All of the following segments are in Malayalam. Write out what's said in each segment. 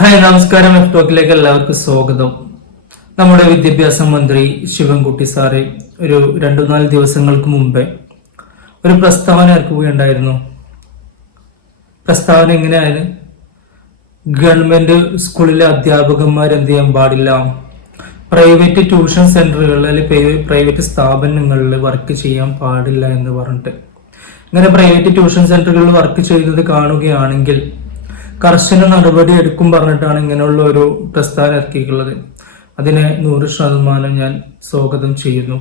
ഹായ്, നമസ്കാരം. എഫ് ടോക്കിലേക്ക് എല്ലാവർക്കും സ്വാഗതം. നമ്മുടെ വിദ്യാഭ്യാസ മന്ത്രി ശിവൻകുട്ടി സാറ് ഒരു 2-4 ദിവസങ്ങൾക്ക് മുമ്പേ ഒരു പ്രസ്താവന ഇറക്കുകയുണ്ടായിരുന്നു. പ്രസ്താവന എങ്ങനെയായാലും ഗവൺമെന്റ് സ്കൂളിലെ അധ്യാപകന്മാർ എന്ത് ചെയ്യാൻ പാടില്ല, പ്രൈവറ്റ് ട്യൂഷൻ സെന്ററുകളിൽ അല്ലെങ്കിൽ പ്രൈവറ്റ് സ്ഥാപനങ്ങളിൽ വർക്ക് ചെയ്യാൻ പാടില്ല എന്ന് പറഞ്ഞിട്ട്, ഇങ്ങനെ പ്രൈവറ്റ് ട്യൂഷൻ സെന്ററുകളിൽ വർക്ക് ചെയ്യുന്നത് കാണുകയാണെങ്കിൽ കർശന നടപടി എടുക്കും പറഞ്ഞിട്ടാണ് ഇങ്ങനെയുള്ള ഒരു പ്രസ്താവന ഇറക്കിയിട്ടുള്ളത്. അതിനെ 100% ഞാൻ സ്വാഗതം ചെയ്യുന്നു.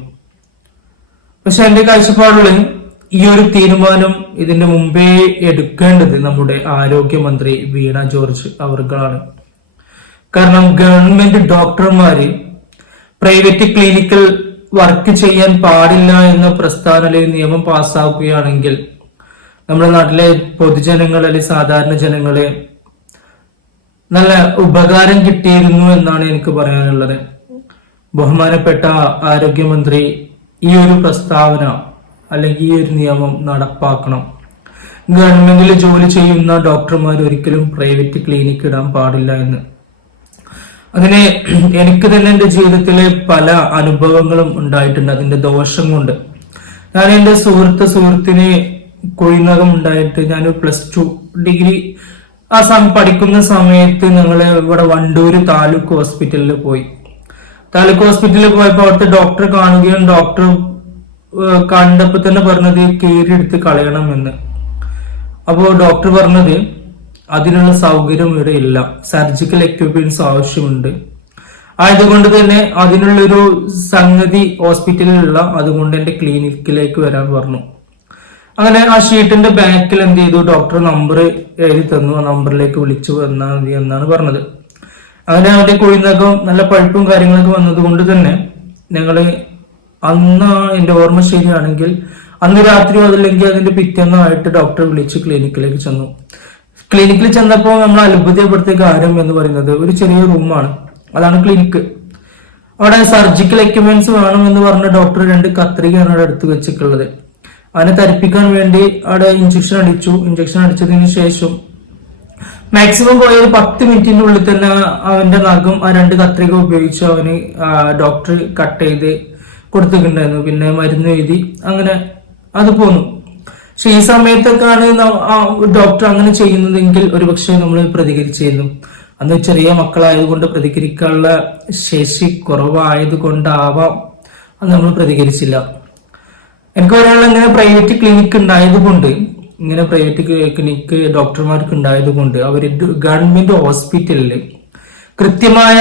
പക്ഷെ എന്റെ കാഴ്ചപ്പാടിൽ ഈ ഒരു തീരുമാനം ഇതിന്റെ മുമ്പേ എടുക്കേണ്ടത് നമ്മുടെ ആരോഗ്യമന്ത്രി വീണ ജോർജ് അവർകളാണ്. കാരണം ഗവൺമെന്റ് ഡോക്ടർമാര് പ്രൈവറ്റ് ക്ലിനിക്കൽ വർക്ക് ചെയ്യാൻ പാടില്ല എന്ന പ്രസ്താവന നിയമം പാസ്സാക്കുകയാണെങ്കിൽ നമ്മുടെ നാട്ടിലെ പൊതുജനങ്ങൾ അല്ലെങ്കിൽ സാധാരണ ജനങ്ങളെ നല്ല ഉപകാരം കിട്ടിയിരുന്നു എന്നാണ് എനിക്ക് പറയാനുള്ളത്. ബഹുമാനപ്പെട്ട ആരോഗ്യമന്ത്രി ഈ ഒരു പ്രസ്താവന അല്ലെങ്കിൽ ഈ ഒരു നിയമം നടപ്പാക്കണം. ഗവൺമെന്റിൽ ജോലി ചെയ്യുന്ന ഡോക്ടർമാർ ഒരിക്കലും പ്രൈവറ്റ് ക്ലിനിക്ക് ഇടാൻ പാടില്ല എന്ന്. അതിന് എനിക്ക് തന്നെ എന്റെ ജീവിതത്തിലെ പല അനുഭവങ്ങളും ഉണ്ടായിട്ടുണ്ട്. അതിന്റെ ദോഷം കൊണ്ട് ഞാൻ എന്റെ സുഹൃത്തിന് കുഴിനകം ഉണ്ടായിട്ട് ഞാൻ +2 ഡിഗ്രി പഠിക്കുന്ന സമയത്ത് ഞങ്ങള് ഇവിടെ വണ്ടൂര് താലൂക്ക് ഹോസ്പിറ്റലിൽ പോയി. താലൂക്ക് ഹോസ്പിറ്റലിൽ പോയപ്പോ അവിടുത്തെ ഡോക്ടറെ കാണുകയും ഡോക്ടർ കണ്ടപ്പോ തന്നെ പറഞ്ഞത് കീറിയെടുത്ത് കളയണം എന്ന്. അപ്പോ ഡോക്ടർ പറഞ്ഞത് അതിനുള്ള സൗകര്യം ഇവിടെ ഇല്ല, സർജിക്കൽ എക്യുപ്മെന്റ്സ് ആവശ്യമുണ്ട്, ആയതുകൊണ്ട് തന്നെ അതിനുള്ളൊരു സംഗതി ഹോസ്പിറ്റലിലുള്ള, അതുകൊണ്ട് എന്റെ ക്ലിനിക്കിലേക്ക് വരാൻ പറഞ്ഞു. അങ്ങനെ ആ ഷീറ്റിന്റെ ബാക്കിൽ എന്ത് ചെയ്തു, ഡോക്ടർ നമ്പർ എഴുതി തന്നു. ആ നമ്പറിലേക്ക് വിളിച്ചു വന്നാൽ മതി എന്നാണ് പറഞ്ഞത്. അങ്ങനെ അവന്റെ കുഴിനകം നല്ല പഴുപ്പും കാര്യങ്ങളൊക്കെ വന്നതുകൊണ്ട് തന്നെ ഞങ്ങള് അന്ന്, എന്റെ ഓർമ്മ ശരിയാണെങ്കിൽ അന്ന് രാത്രിയോ അതല്ലെങ്കിൽ അതിന്റെ പിറ്റേന്നായിട്ട് ഡോക്ടറെ വിളിച്ച് ക്ലിനിക്കിലേക്ക് ചെന്നു. ക്ലിനിക്കിൽ ചെന്നപ്പോൾ നമ്മൾ അത്ഭുതപ്പെടുത്തിയ കാര്യം എന്ന് പറയുന്നത് ഒരു ചെറിയ റൂമാണ്, അതാണ് ക്ലിനിക്ക്. അവിടെ സർജിക്കൽ എക്യുപ്മെന്റ്സ് വേണം എന്ന് പറഞ്ഞ ഡോക്ടർ 2 കത്രികയാണ് അവിടെ എടുത്ത് വെച്ചിട്ടുള്ളത്. അവനെ തരിപ്പിക്കാൻ വേണ്ടി അവിടെ ഇഞ്ചക്ഷൻ അടിച്ചു. ഇഞ്ചക്ഷൻ അടിച്ചതിന് ശേഷം മാക്സിമം പോയ ഒരു 10 മിനിറ്റിന്റെ ഉള്ളിൽ തന്നെ അവന്റെ നഖം ആ 2 കത്രിക ഉപയോഗിച്ച് അവന് ഡോക്ടർ കട്ട് ചെയ്ത് കൊടുത്തിട്ടുണ്ടായിരുന്നു. പിന്നെ മരുന്ന് എഴുതി അങ്ങനെ അത് പോന്നു. പക്ഷെ ഈ സമയത്തൊക്കെയാണ് ഡോക്ടർ അങ്ങനെ ചെയ്യുന്നതെങ്കിൽ ഒരുപക്ഷെ നമ്മൾ പ്രതികരിച്ചിരുന്നു. അന്ന് ചെറിയ മക്കളായതുകൊണ്ട് പ്രതികരിക്കാനുള്ള ശേഷി കുറവായത് കൊണ്ടാവാം അത് നമ്മൾ പ്രതികരിച്ചില്ല. എനിക്ക് പറയാനുള്ള ഇങ്ങനെ പ്രൈവറ്റ് ക്ലിനിക്ക് ഉണ്ടായതുകൊണ്ട്, ഇങ്ങനെ പ്രൈവറ്റ് ക്ലിനിക്ക് ഡോക്ടർമാർക്ക് ഉണ്ടായതുകൊണ്ട് അവർ ഗവൺമെന്റ് ഹോസ്പിറ്റലിൽ കൃത്യമായ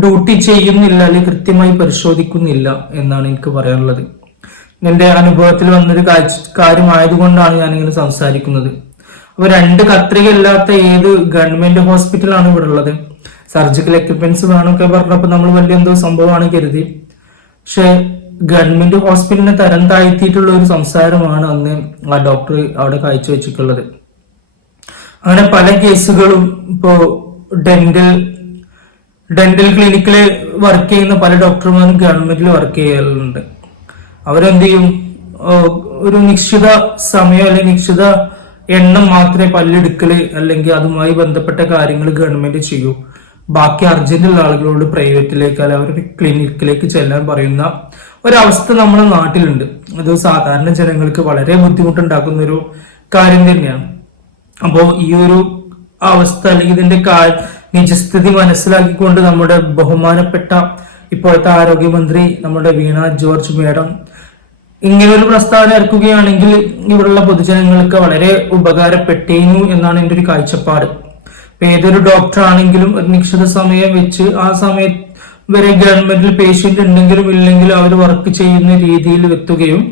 ഡ്യൂട്ടി ചെയ്യുന്നില്ല അല്ലെങ്കിൽ കൃത്യമായി പരിശോധിക്കുന്നില്ല എന്നാണ് എനിക്ക് പറയാനുള്ളത്. എന്റെ അനുഭവത്തിൽ വന്നൊരു കാര്യമായതുകൊണ്ടാണ് ഞാൻ ഇങ്ങനെ സംസാരിക്കുന്നത്. അപ്പൊ 2 കത്രിക ഇല്ലാത്ത ഏത് ഗവൺമെന്റ് ഹോസ്പിറ്റലാണ് ഇവിടെ ഉള്ളത്? സർജിക്കൽ എക്യുപ്മെന്റ്സ് വേണമൊക്കെ പറഞ്ഞപ്പോ നമ്മൾ വലിയ എന്തോ സംഭവമാണ് കരുതി. പക്ഷെ ഗവൺമെന്റ് ഹോസ്പിറ്റലിനെ തരം താഴ്ത്തിയിട്ടുള്ള ഒരു സംസാരമാണ് അന്ന് ആ ഡോക്ടർ അവിടെ കാഴ്ചവെച്ചിട്ടുള്ളത്. അങ്ങനെ പല കേസുകളും ഇപ്പോ ഡെന്റൽ ക്ലിനിക്കില് വർക്ക് ചെയ്യുന്ന പല ഡോക്ടർമാരും ഗവൺമെന്റിൽ വർക്ക് ചെയ്യാറുണ്ട്. അവരെന്ത് ചെയ്യും, ഒരു നിശ്ചിത സമയം അല്ലെങ്കിൽ നിശ്ചിത എണ്ണം മാത്രമേ പല്ലെടുക്കല് അല്ലെങ്കിൽ അതുമായി ബന്ധപ്പെട്ട കാര്യങ്ങൾ ഗവൺമെന്റ് ചെയ്യൂ. ബാക്കി അർജന്റുള്ള ആളുകളോട് പ്രൈവറ്റിലേക്ക് അല്ലെങ്കിൽ അവരുടെ ക്ലിനിക്കിലേക്ക് ചെല്ലാൻ പറയുന്ന ഒരവസ്ഥ നമ്മുടെ നാട്ടിലുണ്ട്. അത് സാധാരണ ജനങ്ങൾക്ക് വളരെ ബുദ്ധിമുട്ടുണ്ടാക്കുന്ന ഒരു കാര്യം തന്നെയാണ്. അപ്പോ ഈ ഒരു അവസ്ഥ അല്ലെങ്കിൽ ഇതിന്റെ നിജസ്ഥിതി മനസ്സിലാക്കിക്കൊണ്ട് നമ്മുടെ ബഹുമാനപ്പെട്ട ഇപ്പോഴത്തെ ആരോഗ്യമന്ത്രി നമ്മുടെ വീണ ജോർജ് മേഡം ഇങ്ങനൊരു പ്രസ്താവന ഇറക്കുകയാണെങ്കിൽ ഇവിടെയുള്ള പൊതുജനങ്ങൾക്ക് വളരെ ഉപകാരപ്പെട്ടേനു എന്നാണ് എൻ്റെ ഒരു കാഴ്ചപ്പാട്. ഏതൊരു ഡോക്ടർ ആണെങ്കിലും ഒരു നിശ്ചിത സമയം വെച്ച് ആ സമയം വരെ ഗവൺമെന്റിൽ പേഷ്യന്റ് ഉണ്ടെങ്കിലും ഇല്ലെങ്കിലും അവർ വർക്ക് ചെയ്യുന്ന രീതിയിൽ എത്തുകയും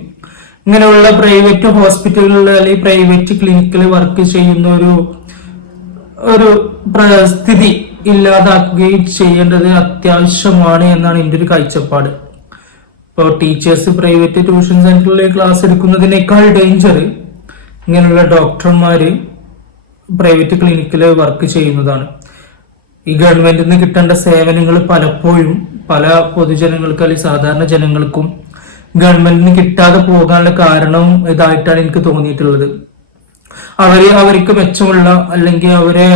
ഇങ്ങനെയുള്ള പ്രൈവറ്റ് ഹോസ്പിറ്റലുകളിൽ അല്ലെങ്കിൽ പ്രൈവറ്റ് ക്ലിനിക്കിൽ വർക്ക് ചെയ്യുന്ന ഒരു സ്ഥിതി ഇല്ലാതാക്കുകയും ചെയ്യേണ്ടത് അത്യാവശ്യമാണ് എന്നാണ് എൻ്റെ ഒരു കാഴ്ചപ്പാട്. ഇപ്പോൾ ടീച്ചേഴ്സ് പ്രൈവറ്റ് ട്യൂഷൻ സെന്ററിൽ ക്ലാസ് എടുക്കുന്നതിനേക്കാൾ ഡേഞ്ചർ ഇങ്ങനെയുള്ള ഡോക്ടർമാര് പ്രൈവറ്റ് ക്ലിനിക്കിൽ വർക്ക് ചെയ്യുന്നതാണ്. ഈ ഗവൺമെന്റിൽ നിന്ന് കിട്ടേണ്ട സേവനങ്ങൾ പലപ്പോഴും പല പൊതുജനങ്ങൾക്ക് അല്ലെങ്കിൽ സാധാരണ ജനങ്ങൾക്കും ഗവൺമെന്റിൽ നിന്ന് കിട്ടാതെ പോകാനുള്ള കാരണവും ഇതായിട്ടാണ് എനിക്ക് തോന്നിയിട്ടുള്ളത്. അവർക്ക് മെച്ചമുള്ള അല്ലെങ്കിൽ അവരെ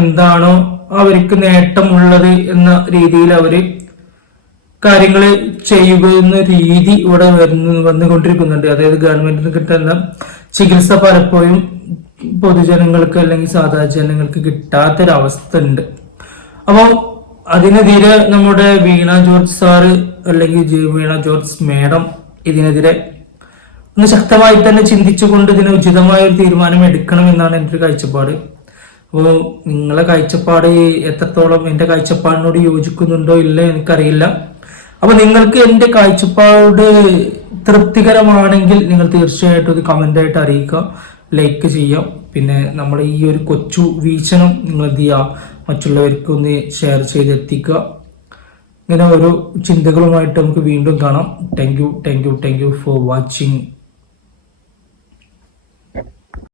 എന്താണോ അവർക്ക് നേട്ടമുള്ളത് എന്ന രീതിയിൽ അവര് കാര്യങ്ങൾ ചെയ്യുക എന്ന രീതി ഇവിടെ വന്നുകൊണ്ടിരിക്കുന്നുണ്ട്. അതായത് ഗവൺമെന്റിന് കിട്ടുന്ന ചികിത്സ പലപ്പോഴും പൊതുജനങ്ങൾക്ക് അല്ലെങ്കിൽ സാധാരണ ജനങ്ങൾക്ക് കിട്ടാത്തൊരവസ്ഥ ഉണ്ട്. അപ്പം അതിനെതിരെ നമ്മുടെ വീണ ജോർജ് സാറ് അല്ലെങ്കിൽ വീണ ജോർജ് മേഡം ഇതിനെതിരെ ഒന്ന് ശക്തമായി തന്നെ ചിന്തിച്ചുകൊണ്ട് ഇതിന് ഉചിതമായ ഒരു തീരുമാനം എടുക്കണം എന്നാണ് എൻ്റെ ഒരു കാഴ്ചപ്പാട്. അപ്പോൾ നിങ്ങളെ കാഴ്ചപ്പാട് എത്രത്തോളം എൻ്റെ കാഴ്ചപ്പാടിനോട് യോജിക്കുന്നുണ്ടോ ഇല്ല എനിക്കറിയില്ല. അപ്പൊ നിങ്ങൾക്ക് എൻ്റെ കാഴ്ചപ്പാട് തൃപ്തികരമാണെങ്കിൽ നിങ്ങൾ തീർച്ചയായിട്ടും ഇത് കമന്റ് ആയിട്ട് അറിയിക്കുക, ലൈക്ക് ചെയ്യാം. പിന്നെ നമ്മുടെ ഈ ഒരു കൊച്ചു വീക്ഷണം നിങ്ങൾ എന്ത് ചെയ്യുക, മറ്റുള്ളവർക്ക് ഒന്ന് ഷെയർ ചെയ്ത് എത്തിക്കുക. ഇങ്ങനെ ഓരോ ചിന്തകളുമായിട്ട് നമുക്ക് വീണ്ടും കാണാം. Thank you for watching.